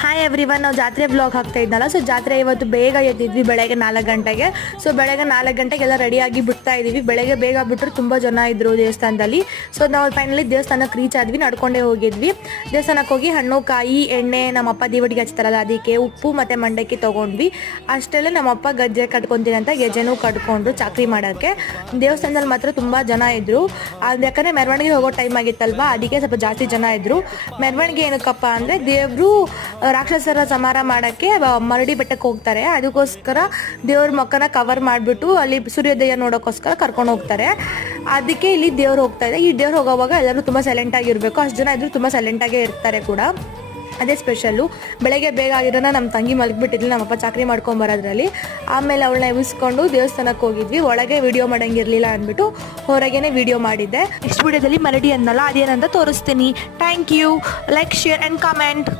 Hi everyone, ನಾವು ಜಾತ್ರೆ blog ಹಾಕ್ತಾ ಇದ್ನಲ್ಲ. ಸೊ ಜಾತ್ರೆ ಇವತ್ತು ಬೇಗ ಎದ್ದಿದ್ವಿ, ಬೆಳಗ್ಗೆ 4 ಗಂಟೆಗೆ. ಸೊ ಬೆಳಗ್ಗೆ 4 ಗಂಟೆಗೆಲ್ಲ ರೆಡಿಯಾಗಿ ಬಿಡ್ತಾ ಇದ್ದೀವಿ. ಬೆಳಗ್ಗೆ ಬೇಗ ಬಿಟ್ಟರು ತುಂಬ ಜನ ಇದ್ದರು ದೇವಸ್ಥಾನದಲ್ಲಿ. ಸೊ ನಾವು ಫೈನಲಿ ದೇವಸ್ಥಾನಕ್ಕೆ ರೀಚ್ ಆದ್ವಿ, ನಡ್ಕೊಂಡೇ ಹೋಗಿದ್ವಿ. ದೇವಸ್ಥಾನಕ್ಕೆ ಹೋಗಿ ಹಣ್ಣು, ಕಾಯಿ, ಎಣ್ಣೆ, ನಮ್ಮಪ್ಪ ದೇವರಿಗೆ ಹಚ್ತಾರಲ್ಲ ಅದಕ್ಕೆ, ಉಪ್ಪು ಮತ್ತು ಮಂಡಕ್ಕಿ ತೊಗೊಂಡ್ವಿ. ಅಷ್ಟರಲ್ಲೇ ನಮ್ಮಪ್ಪ ಗಜ್ಜೆ ಕಟ್ಕೊತೀನಿ ಅಂತ ಗೆಜ್ಜೆನೂ ಕಟ್ಕೊಂಡ್ರು ಚಾಕ್ರಿ ಮಾಡೋಕ್ಕೆ. ದೇವಸ್ಥಾನದಲ್ಲಿ ಮಾತ್ರ ತುಂಬ ಜನ ಇದ್ದರು. ಯಾಕಂದರೆ ಮೆರವಣಿಗೆ ಹೋಗೋ ಟೈಮ್ ಆಗಿತ್ತಲ್ವ, ಅದಕ್ಕೆ ಸ್ವಲ್ಪ ಜಾಸ್ತಿ ಜನ ಇದ್ದರು. ಮೆರವಣಿಗೆ ಏನಕ್ಕಪ್ಪ ಅಂದರೆ ದೇವರು ರಾಕ್ಷಸರ ಸಂಹಾರ ಮಾಡೋಕ್ಕೆ ಮರಡಿ ಬೆಟ್ಟಕ್ಕೆ ಹೋಗ್ತಾರೆ. ಅದಕ್ಕೋಸ್ಕರ ದೇವ್ರ ಮಕ್ಕನ ಕವರ್ ಮಾಡಿಬಿಟ್ಟು ಅಲ್ಲಿ ಸೂರ್ಯೋದಯ ನೋಡೋಕ್ಕೋಸ್ಕರ ಕರ್ಕೊಂಡು ಹೋಗ್ತಾರೆ. ಅದಕ್ಕೆ ಇಲ್ಲಿ ದೇವ್ರು ಹೋಗ್ತಾ ಇದೆ. ಈ ದೇವ್ರು ಹೋಗೋವಾಗ ಎಲ್ಲರೂ ತುಂಬ ಸೈಲೆಂಟಾಗಿರಬೇಕು. ಅಷ್ಟು ಜನ ಇದ್ದರೂ ತುಂಬ ಸೈಲೆಂಟಾಗೇ ಇರ್ತಾರೆ ಕೂಡ. ಅದೇ ಸ್ಪೆಷಲ್ಲು. ಬೆಳಗ್ಗೆ ಬೇಗ ಆಗಿರೋನ ನಮ್ಮ ತಂಗಿ ಮಲಗಿಬಿಟ್ಟಿದ್ಲು, ನಮ್ಮಪ್ಪ ಚಾಕ್ರಿ ಮಾಡ್ಕೊಂಬರೋದ್ರಲ್ಲಿ. ಆಮೇಲೆ ಅವಳನ್ನ ಎಬ್ಬಿಸ್ಕೊಂಡು ದೇವಸ್ಥಾನಕ್ಕೆ ಹೋಗಿದ್ವಿ. ಒಳಗೆ ವಿಡಿಯೋ ಮಾಡೋಂಗಿರಲಿಲ್ಲ ಅಂದ್ಬಿಟ್ಟು ಹೊರಗೇನೆ ವಿಡಿಯೋ ಮಾಡಿದ್ದೆ. ನೆಕ್ಸ್ಟ್ ವಿಡಿಯೋದಲ್ಲಿ ಮರಡಿ ಅಂದಲ್ಲ, ಅದೇನಂತ ತೋರಿಸ್ತೀನಿ. Thank you. Like, share and comment.